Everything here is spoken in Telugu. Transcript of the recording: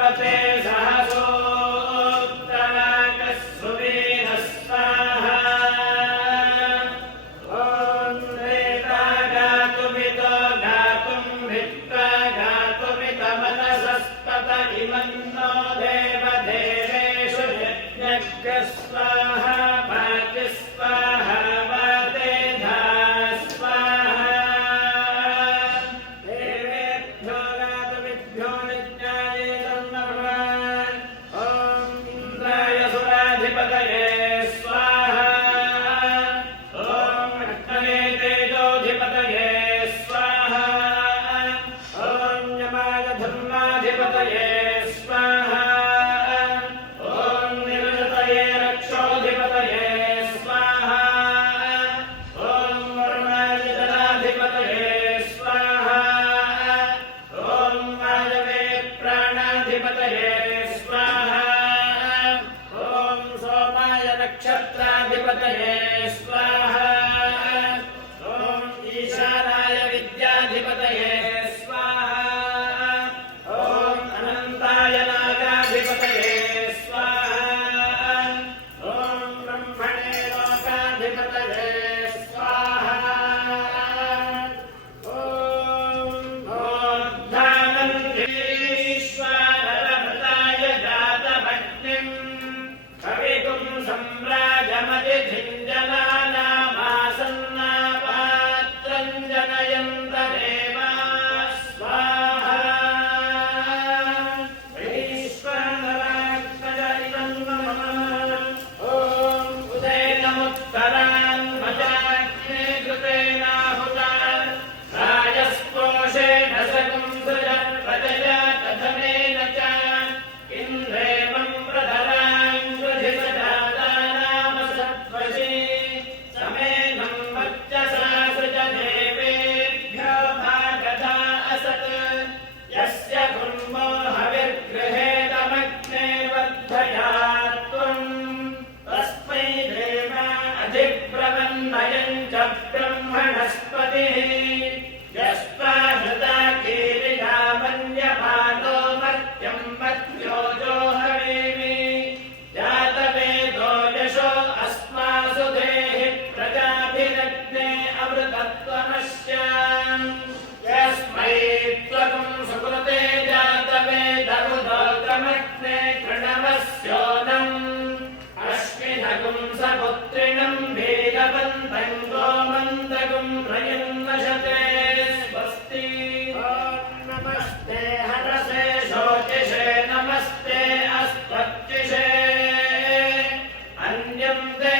सर्वते सहस them there.